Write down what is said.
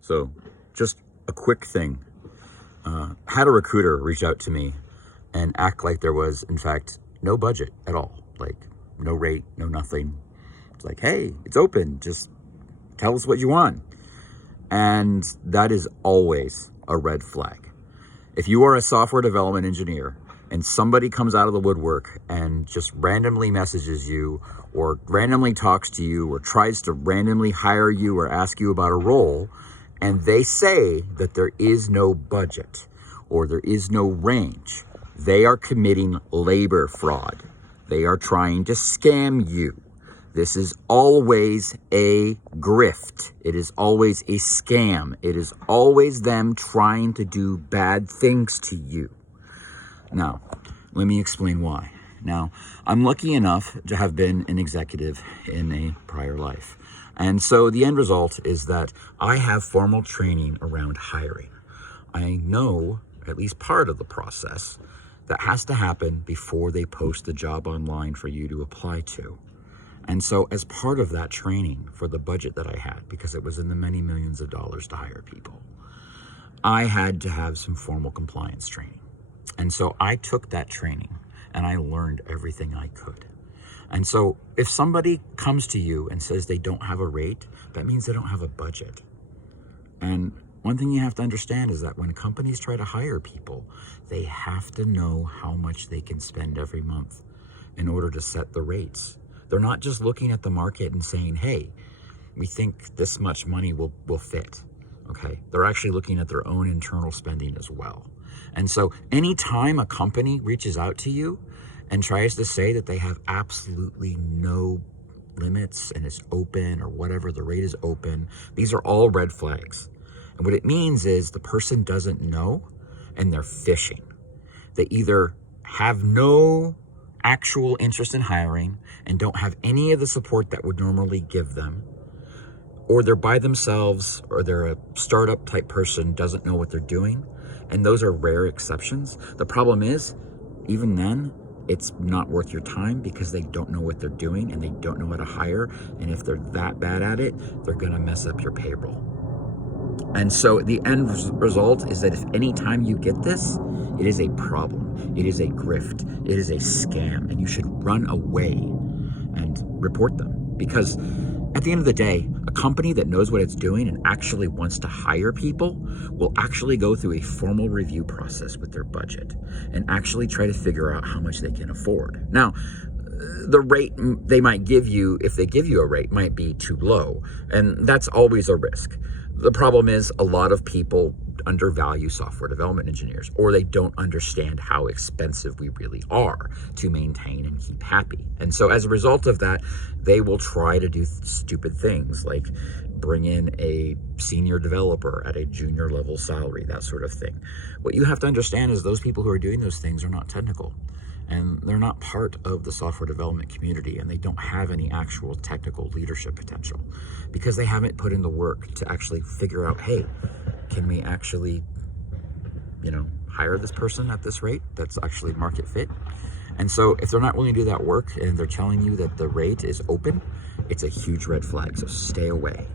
So just a quick thing. Had a recruiter reach out to me and act like there was, in fact, no budget at all. Like no rate, no nothing. It's like, hey, it's open. Just tell us what you want. And that is always a red flag. If you are a software development engineer and somebody comes out of the woodwork and just randomly messages you or randomly talks to you or tries to randomly hire you or ask you about a role, and they say that there is no budget or there is no range, they are committing labor fraud. They are trying to scam you. This is always a grift. It is always a scam. It is always them trying to do bad things to you. Now, let me explain why. Now, I'm lucky enough to have been an executive in a prior life. And so the end result is that I have formal training around hiring. I know at least part of the process that has to happen before they post the job online for you to apply to. And so as part of that training for the budget that I had, because it was in the many millions of dollars to hire people, I had to have some formal compliance training. And so I took that training and I learned everything I could. And so if somebody comes to you and says they don't have a rate, that means they don't have a budget. And one thing you have to understand is that when companies try to hire people, they have to know how much they can spend every month in order to set the rates. They're not just looking at the market and saying, hey, we think this much money will fit, okay? They're actually looking at their own internal spending as well. And so anytime a company reaches out to you and tries to say that they have absolutely no limits and it's open or whatever, the rate is open, these are all red flags. And what it means is the person doesn't know and they're fishing. They either have no actual interest in hiring and don't have any of the support that would normally give them, or they're by themselves, or they're a startup type person, doesn't know what they're doing. And those are rare exceptions. The problem is, even then, it's not worth your time because they don't know what they're doing and they don't know how to hire. And if they're that bad at it, they're gonna mess up your payroll. And so the end result is that if any time you get this, it is a problem, it is a grift, it is a scam, and you should run away and report them. Because at the end of the day, a company that knows what it's doing and actually wants to hire people will actually go through a formal review process with their budget and actually try to figure out how much they can afford. Now, the rate they might give you, if they give you a rate, might be too low, and that's always a risk. The problem is a lot of people undervalue software development engineers, or they don't understand how expensive we really are to maintain and keep happy. And so as a result of that, they will try to do stupid things like bring in a senior developer at a junior level salary, that sort of thing. What you have to understand is those people who are doing those things are not technical. And they're not part of the software development community, and they don't have any actual technical leadership potential because they haven't put in the work to actually figure out, hey, can we actually, hire this person at this rate that's actually market fit? And so if they're not willing to do that work and they're telling you that the rate is open, it's a huge red flag, so stay away.